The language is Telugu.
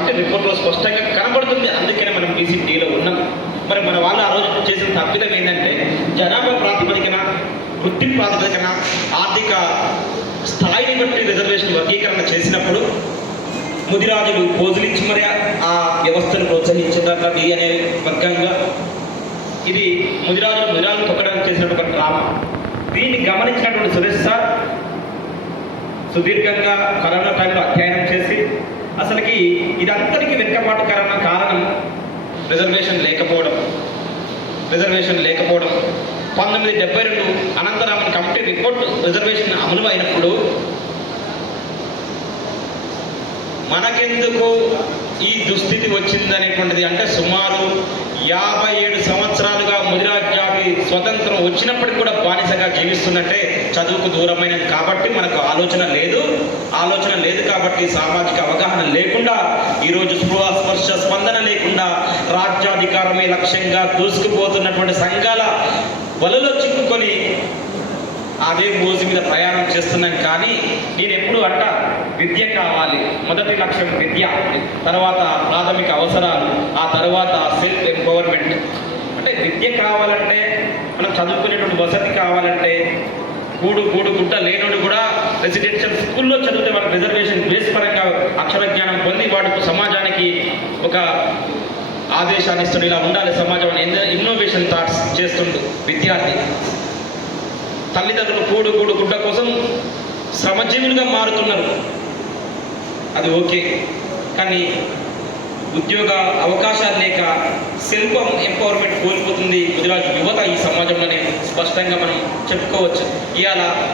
కమిటీ రిపోర్ట్లో స్పష్టంగా కనబడుతుంది. అందుకనే మనం పీసీటీలో ఉన్నాం. మరి మన వాళ్ళు ఆ రోజు చేసిన తప్పిదం ఏంటంటే జనాభా ప్రాతిపదికన వృత్తి ప్రాతిపదికన ఆర్థిక స్థాయిని బట్టి రిజర్వేషన్ వర్గీకరణ చేసినప్పుడు ముదిరాజులు పోజులిచ్చి మరి ఆ వ్యవస్థను ప్రోత్సహించడం డి అనే వర్గంగా? ఇది ముదిరాజులు ముదిరాజులు తొక్కడానికి చేసినటువంటి డ్రామా. దీన్ని గమనించినటువంటి సురేష్ సార్ సుదీర్ఘంగా కరోనా టైంలో అధ్యయనం ఇదంతటికి వెనుకబాటు కారణం కారణం రిజర్వేషన్ లేకపోవడం. రిజర్వేషన్ లేకపోవడం. పంతొమ్మిది డెబ్బై రెండు అనంతరామన్ కమిటీ రిపోర్ట్ రిజర్వేషన్ అమలు అయినప్పుడు మనకెందుకు ఈ దుస్థితి వచ్చిందనేటువంటిది అంటే సుమారు యాభై ఏడు సంవత్సరాలుగా ముదిరాజ్ఞాపి స్వతంత్రం వచ్చినప్పటికి కూడా బానిసగా జీవిస్తుందంటే చదువుకు దూరమైన కాబట్టి మనకు ఆలోచన లేదు. ఆలోచన లేదు కాబట్టి సామాజిక అవగాహన లేకుండా ఈరోజు స్పృహ స్పర్శ స్పందన లేకుండా రాజ్యాధికారమే లక్ష్యంగా దూసుకుపోతున్నటువంటి సంఘాల వలలో చిక్కుకొని అదే మోజు మీద ప్రయాణం చేస్తున్నాం. కానీ నేను ఎప్పుడు అంట విద్య కావాలి. మొదటి లక్ష్యం విద్య. తర్వాత ప్రాథమిక అవసరాలు. ఆ తర్వాత సెల్ఫ్ ఎంపవర్మెంట్. అంటే విద్య కావాలంటే మనం చదువుకునేటువంటి వసతి కావాలంటే కూడు కూడు గుడ్డ లేనోడు కూడా రెసిడెన్షియల్ స్కూల్లో చదివితే మనకు రిజర్వేషన్ బేస్ పరంగా అక్షర జ్ఞానం ఒక ఆదేశాన్ని ఇస్తుండే. ఇలా ఉండాలి సమాజం ఇన్నోవేషన్ థాట్స్ చేస్తుండు విద్యార్థి. తల్లిదండ్రులు కూడు కూడు గుడ్డ కోసం శ్రమజీవులుగా మారుతున్నారు. అది ఓకే. కానీ ఉద్యోగ అవకాశాలు లేక సెల్ఫ్ ఎంపవర్మెంట్ కోల్పోతుంది. గుజరాత్ యువత ఈ సమాజంలోనే స్పష్టంగా మనం చెప్పుకోవచ్చు. ఇవాళ